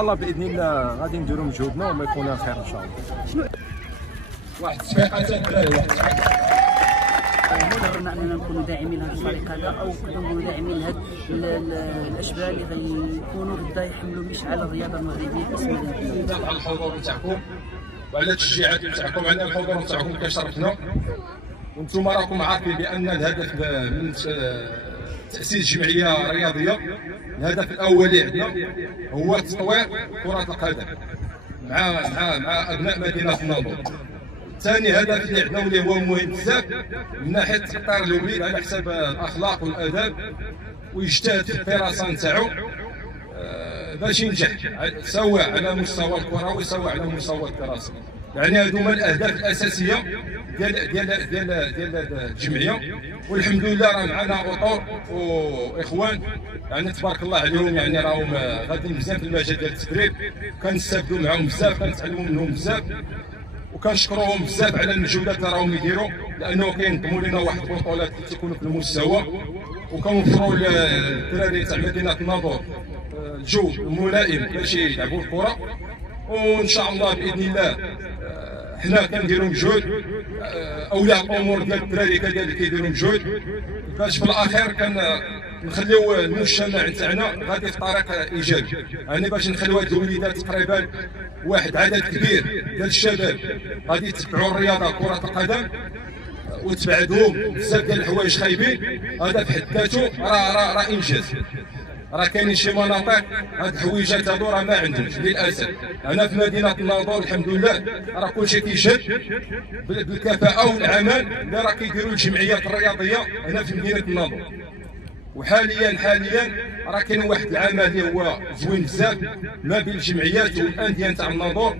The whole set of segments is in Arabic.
الله باذن الله غادي نديروا مجهودنا وما يكون خير ان شاء الله. واحد التسبيقه ثانيه قررنا اننا نكونوا داعمين لهذا الفريق هذا او نكونوا داعمين لهاد الاشبال اللي غيكونوا غدا يحملوا مشعل الرياضه المغربيه باسم مدينه. على الحضور تاعكم وعلى التشجيعات تاعكم، على الحضور تاعكم كيشرفنا، وانتم راكم عارفين بان الهدف من تأسيس جمعية رياضية الهدف الأولي عندنا هو تطوير كرة القدم مع أبناء مدينة الناظور. ثاني هدف اللي عندنا واللي هو مهم بزاف من ناحية تقطير الوليد على حساب الأخلاق والآداب ويجتهد في الدراسة نتاعو باش ينجح سواء على مستوى الكروي سواء على مستوى الدراسي. يعني هذو هما الاهداف الاساسيه ديال الجمعيه، والحمد لله راه معنا اطر واخوان يعني تبارك الله عليهم، يعني راهم غاديين مزيان في المجال ديال التدريب، كنستافدوا معاهم بزاف، كنتعلموا منهم بزاف، وكنشكروهم بزاف على المجهودات اللي راهم يديروا، لانه كينظموا لنا واحد البطولات اللي تيكونوا في المستوى وكنوفروا للدراري تاع مدينه الناظور الجو الملائم باش يلعبوا الكره. وان شاء الله باذن الله حنا كنديروا مجهود، اولياء الامور ديال الدراري كذلك كيديروا مجهود باش في الاخير نخليو المجتمع تاعنا غادي في طريق ايجابي، يعني باش نخليو هاد الوليدات تقريبا واحد عدد كبير ديال الشباب غادي يتبعوا الرياضه كره القدم وتبعدهم بزاف ديال الحوايج خايبين. هذا في حد ذاته راه انجاز. راه كاينين شي مناطق هاد الحويجات هادو راه ما عندهمش للاسف. هنا في مدينه الناظور الحمد لله راه كلشي كيشد بالكفاءه والعمل اللي راه كيديروا الجمعيات الرياضيه هنا في مدينه الناظور. وحاليا راه كاين واحد العمل اللي هو زوين بزاف ما بين الجمعيات والانديه تاع الناظور،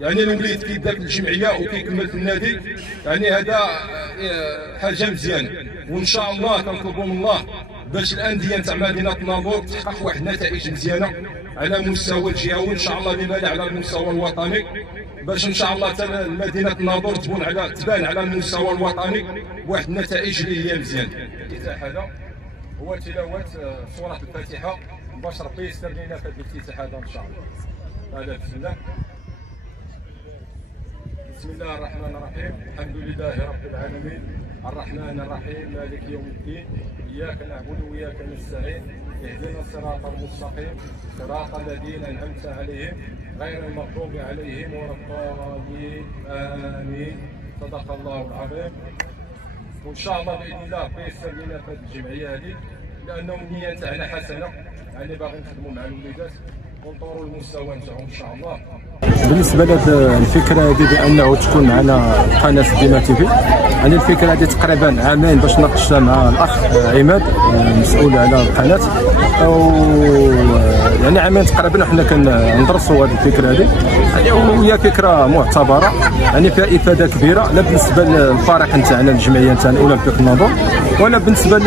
يعني الوليد كيبدا في الجمعيه وكيكمل في النادي، يعني هذا حاجه مزيانه. وان شاء الله كنطلبوا من الله باش الانديه تاع مدينه الناظور تحقق واحد النتائج مزيانه على مستوى الجهوي وان شاء الله بما لا على المستوى الوطني، باش ان شاء الله مدينه الناظور تبان على المستوى الوطني واحد النتائج اللي هي مزيانه. الافتتاح هذا هو تلاوه سوره الفاتحه باش ربي يسر لنا في هذا الافتتاح هذا ان شاء الله. هذا بسم الله. بسم الله الرحمن الرحيم، الحمد لله رب العالمين، الرحمن الرحيم، مالك يوم الدين، إياك نعبد وإياك نستعين، اهدنا الصراط المستقيم، صراط الذين أنعمت عليهم غير المغضوب عليهم ولا الضالين، آمين. صدق الله العظيم. وإن شاء الله بإذن الله ربي يسر لنا في هذه الجمعية هذه، لأنه النية تاعنا حسنة، يعني باغي نخدموا مع الوليدات ونطوروا المستوى نتاعهم إن شاء الله. بالنسبه لهذه الفكره هذه بانه تكون معنا قناه ديما تي في، يعني الفكره هذه تقريبا عامين باش ناقشتها مع الاخ عماد المسؤول على القناه، يعني عامين تقريبا حنا كندرسوا هذه الفكره هذه، يعني وهي فكره معتبره يعني فيها افاده كبيره، لا بالنسبه للفريق نتاعنا الجمعيه نتاعنا اولمبيك الناظور ولا بالنسبه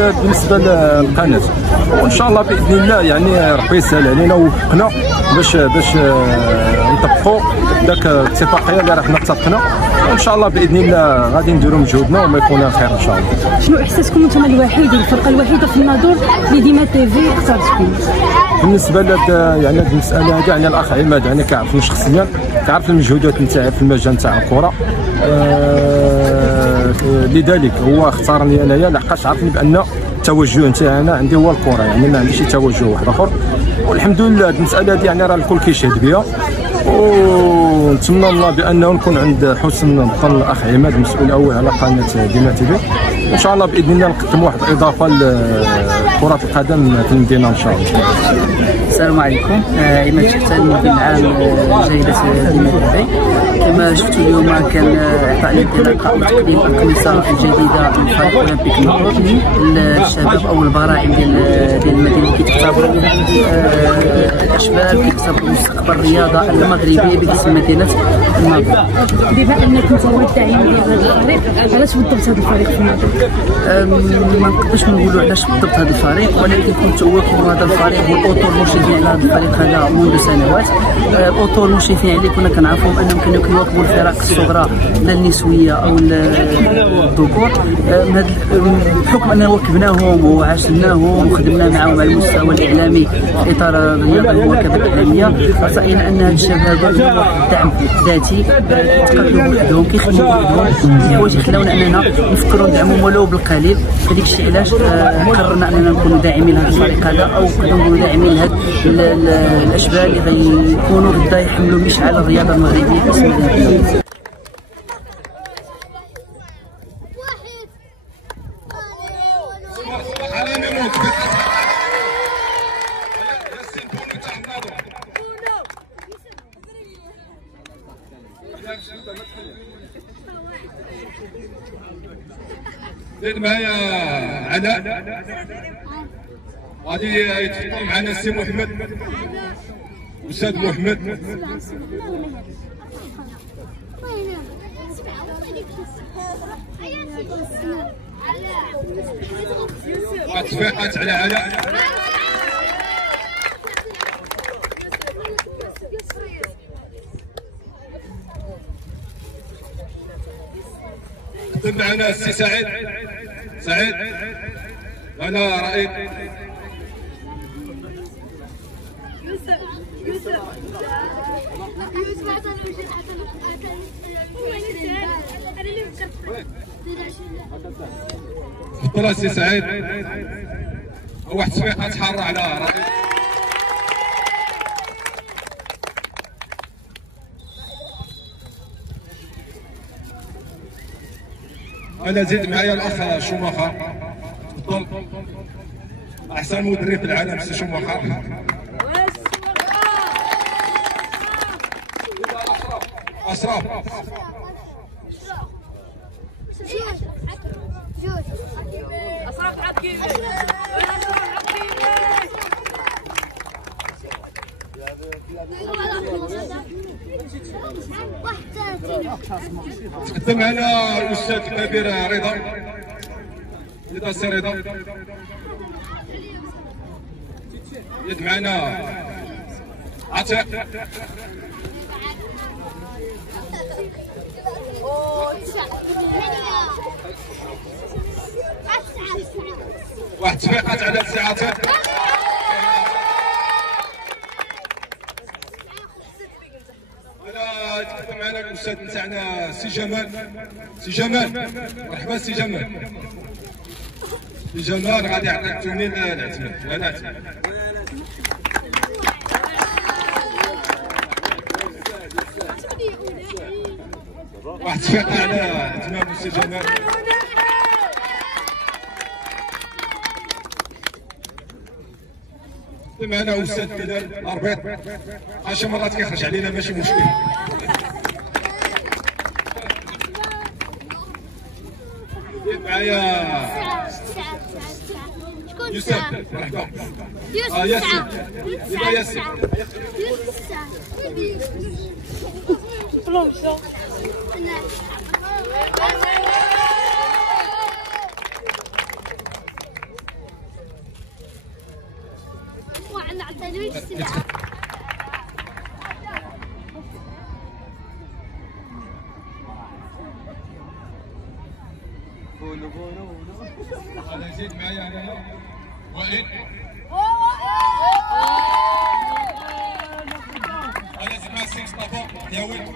للقناه. وان شاء الله باذن الله يعني ربي يسهل علينا ووفقنا باش نطبقوا ذاك الاتفاقيه اللي راح اتفقنا، وان شاء الله باذن الله غادي نديروا مجهودنا وما يكون خير ان شاء الله. شنو احساسكم انتم الوحيد الفرقه الوحيده في الناظور اللي ديما تي في اختارت فيه؟ بالنسبه يعني هذه المساله هذه يعني الاخ عماد يعني كيعرفني شخصيا، كيعرف المجهودات نتاعي في المجال نتاع الكره، لذلك هو اختارني انايا لحقاش عرفني بان التوجه نتاعي انا عندي هو الكره، يعني ما عنديش شي توجه واحد اخر. والحمد لله هذه المساله هذه يعني راه الكل كيشهد بها، ونتمنى الله بانه نكون عند حسن الظن الاخ عماد المسؤول الاول على قناه ديما تي في، وان شاء الله باذن الله نقدم واحد الاضافه لكره القدم في المدينه ان شاء الله. السلام عليكم، عماد شحتان المدير العام لجريده ديما تي في. كما شفتوا اليوم كان اعطاء الانطلاقه وتقديم القميصه الجديده من فريق اولمبيك الناظور للشباب او البراعم ديال المدينه كيتختبروا الاشبال، كيختبروا مستقبل الرياضه المغربيه باسم مدينه الناظور. بما انك انت هو الداعم ديال هذا الفريق، علاش بالضبط هذا الفريق في الناظور؟ ما نقدرش نقولوا علاش بالضبط هذا الفريق، ولكن كنت اؤكد هذا الفريق هو الاطر المرشد مشرفين على هذا الفريق هذا منذ سنوات. الاطول المشرفين عليه كنا كنعرفوهم انهم كانوا كيواكبوا الفرق الصغرى لا النسويه او الذكور. بحكم اننا واكبناهم وعاشرناهم وخدمنا معهم على المستوى الاعلامي في اطار الرياضه والمواكبه الاعلاميه، راينا ان هاد الشباب عندهم واحد الدعم ذاتي، كيتقاتلوا بوحدهم، كيخدموا بوحدهم، الحوايج خلاونا اننا نفكروا ندعمهم ولو بالقليل. هذيك الشيء علاش قررنا اننا نكونوا داعمين لهذا الفريق هذا، او نكونوا داعمين لهاد الاشبال اللي غيكونوا غدا يحملوا مشعل الرياضه المغربيه باسم الله. زيد معايا علاء، غادي يتفضل معنا السي محمد، الاستاذ محمد. تصفيقات على علاء. قدم معنا السي سعيد. سعيد انا رايت تفضل السي سعيد. واحد تصفيقات حاره على رايت. انا زيد معايا الاخ شوماخر، تفضل. احسن مدرب في العالم سي شوماخر. اشرف تقدم معنا الاستاذ الكبير رضا السي رضا. يد معنا عتيق. واحد تصفيقات على السي عتيق. تقدم معنا الاستاذ نتاعنا سي جمال. سي جمال مرحبا سي جمال. سي جمال غادي يعطيك تونين الاعتماد. واحد تصفيقة على اهتمام سي جمال. معنا استاذ بلال اربيط، عشر مرات كيخرج علينا ماشي مشكل. معايا يوسف مرحبا. ياسين ياسين انا زيد معايا انا وائل. انا اسمها سي مصطفى يا ويل.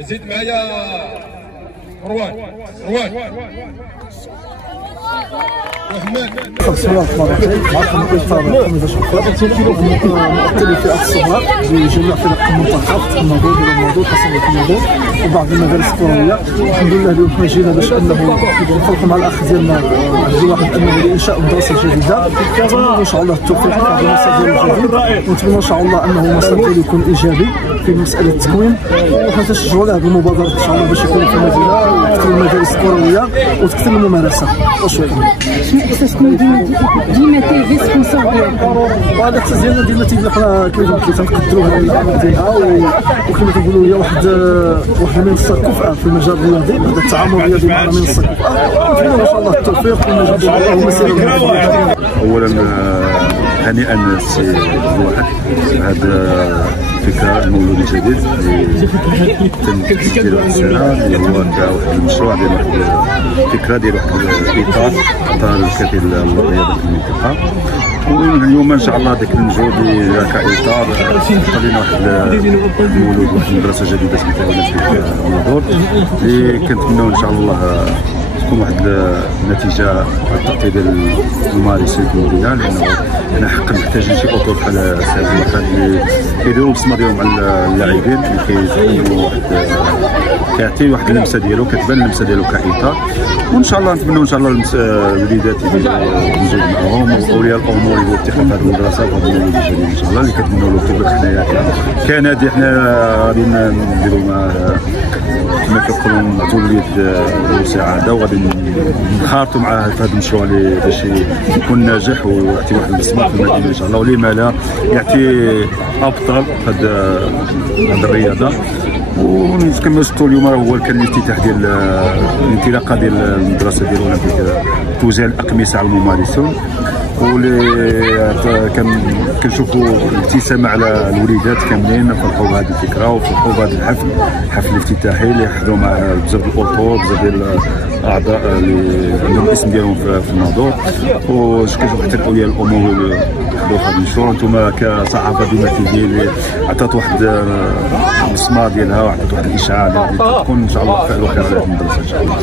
زيد معايا روان بسم الله الرحمن الرحيم. معكم الاستاذ محمد شكرا، ممثل الفئات الصغار بجميع فرق المنطقه في الناظور ديال الناظور قسم الناظور وبعض المدارس الكرويه. الحمد لله اليوم حنا جينا باش انه نتفقوا مع الاخ ديالنا عبد الواحد انه لانشاء مدرسه جديده. نتمنى ان شاء الله التوفيق في المدرسه ديال الجديد، ونتمنى ان شاء الله انه المسار ديالو يكون ايجابي في مساله التكوين، وحنا تنشجعوا على هذه المبادره ان شاء الله باش يكون في المدينه وتكثر المدارس الكرويه وتكثر الممارسه. شنو احساسكم ديما تيفي سبونسور ديالكم؟ وهذا الاحساس ديالنا ديما تيجي حنا كما تنقدروا هذا العمل ديالها وكما كنقولوا هي واحد المنصه كفء في المجال الرياضي، هذا التعامل الرياضي مع منصه كفء. نتمنى ان شاء الله التوفيق في المجال اللهم سير. اولا هنيئا السي الواحد هذا فكره المولود الجديد اللي تم تسجيل واحد السنه، اللي هو واحد المشروع ديال واحد الفكره ديال واحد اطار الكثير الرياضه في المنطقه. واليوم ان شاء الله ذاك المجهود اللي كاطار خلينا واحد المولود واحد المدرسه جديده سميتها الناظور، اللي كنتمناو ان شاء الله تكون واحد النتيجه التغطيه ديال الممارسين في المدينه، لانه حنا حقا محتاجين شي اطر بحال هذا المكان اللي كيديروا البصمه ديالهم على اللاعبين، اللي كيكونوا واحد كيعطي واحد اللمسه ديالو، كتبان اللمسه ديالو كاطار. وان شاء الله نتمنوا ان شاء الله الوليدات نزول معاهم واولياء الامور يبغوا يفتحوا في هذه المدرسه وهذا المولود الجديد ان شاء الله اللي كنتمنوا له التوفيق. حنايا كنادي حنا غادي نديروا معاه كما كنقولوا نعطوا اليد المساعده، وغادي نخارطوا معاه في هذا المشروع باش يكون ناجح ويعطي واحد البصمه في المدينه ان شاء الله، ولما لا يعطي ابطال في هذه الرياضه. وكما شفتوا اليوم هو كان الافتتاح ديال الانطلاقه ديال المدرسه ديال اولمبيك توزيع الاقمصه على الممارسون، واللي كنشوفوا الابتسامه على الوليدات كاملين فرحوا بهذه الفكره وفرحوا بهذا الحفل الافتتاحي اللي حضروا مع بزاف ديال الاطر بزاف ديال الاعضاء اللي عندهم الاسم ديالهم في الناظور، وكنشوف حتى اولياء الامور حضروا في هذا المشروع. انتم كصحافه ديما تيفي اللي عطات واحد البصمه ديالها وعطات واحد الاشعاع اللي تكون ان شاءالله فعل وخير على هذه المدرسه ان شاء الله.